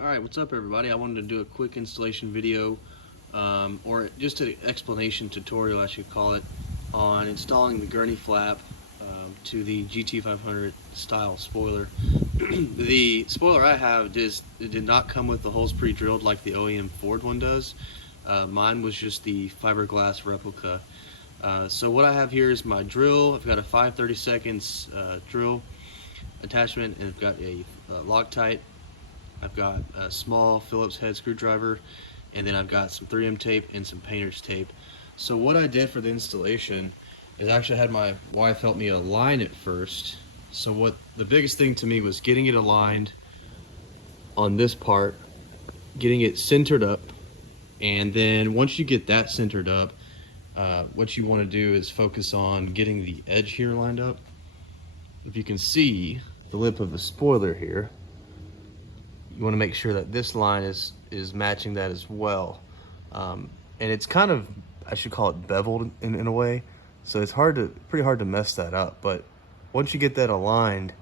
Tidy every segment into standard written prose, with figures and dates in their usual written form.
Alright, what's up everybody? I wanted to do a quick installation video, or just an explanation tutorial I should call it, on installing the Gurney flap to the GT500 style spoiler. The spoiler I have it did not come with the holes pre-drilled like the OEM Ford one does. Mine was just the fiberglass replica. So what I have here is my drill. I've got a 5/32 drill attachment, and I've got a Loctite. I've got a small Phillips head screwdriver, and then I've got some 3M tape and some painter's tape. So what I did for the installation is actually had my wife help me align it first. So what the biggest thing to me was getting it aligned on this part, getting it centered up, and then once you get that centered up, what you want to do is focus on getting the edge here lined up. If you can see the lip of a spoiler here, you want to make sure that this line is matching that as well. And it's kind of, I should call it beveled in a way, so it's pretty hard to mess that up. But once you get that aligned,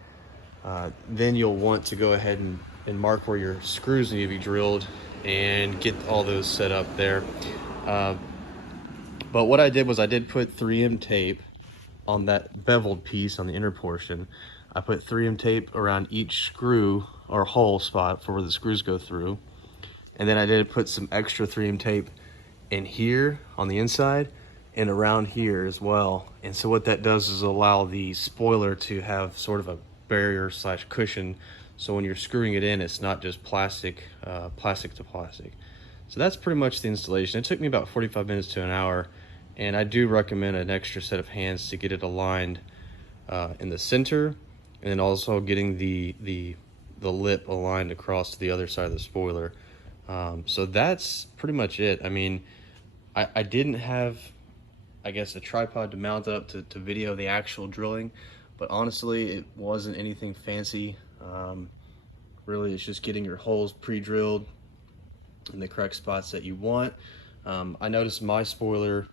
then you'll want to go ahead and mark where your screws need to be drilled and get all those set up there. But what I did was I did put 3M tape on that beveled piece on the inner portion. I put 3M tape around each screw or hole spot for where the screws go through. And then I did put some extra 3M tape in here on the inside and around here as well. And so what that does is allow the spoiler to have sort of a barrier slash cushion. So when you're screwing it in, it's not just plastic to plastic. So that's pretty much the installation. It took me about 45 minutes to an hour. And I do recommend an extra set of hands to get it aligned in the center, and then also getting the lip aligned across to the other side of the spoiler. So that's pretty much it. I mean, I didn't have, I guess, a tripod to mount up to video the actual drilling, but honestly, it wasn't anything fancy. Really, it's just getting your holes pre-drilled in the correct spots that you want. I noticed my spoiler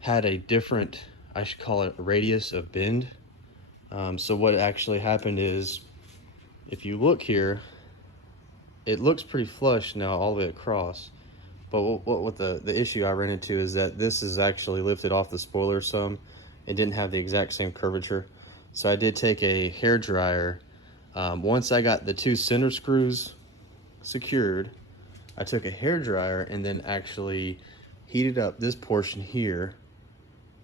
had a different, I should call it, a radius of bend. So what actually happened is, if you look here, it looks pretty flush now all the way across. But what the issue I ran into is that this is actually lifted off the spoiler some. It didn't have the exact same curvature. So I did take a hair dryer. Once I got the two center screws secured, I took a hair dryer and then actually heated up this portion here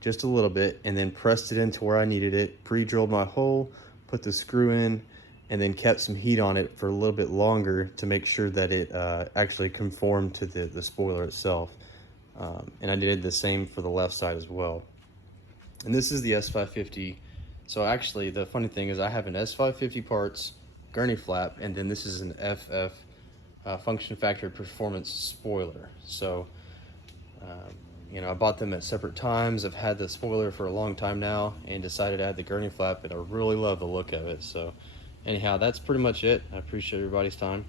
just a little bit, and then pressed it into where I needed it, pre-drilled my hole, put the screw in, and then kept some heat on it for a little bit longer to make sure that it actually conformed to the spoiler itself. And I did the same for the left side as well. And this is the S550. So actually, the funny thing is I have an S550 parts Gurney flap, and then this is an FF function factor performance spoiler. So you know, I bought them at separate times. I've had the spoiler for a long time now and decided to add the Gurney flap, and I really love the look of it. So anyhow, that's pretty much it. I appreciate everybody's time.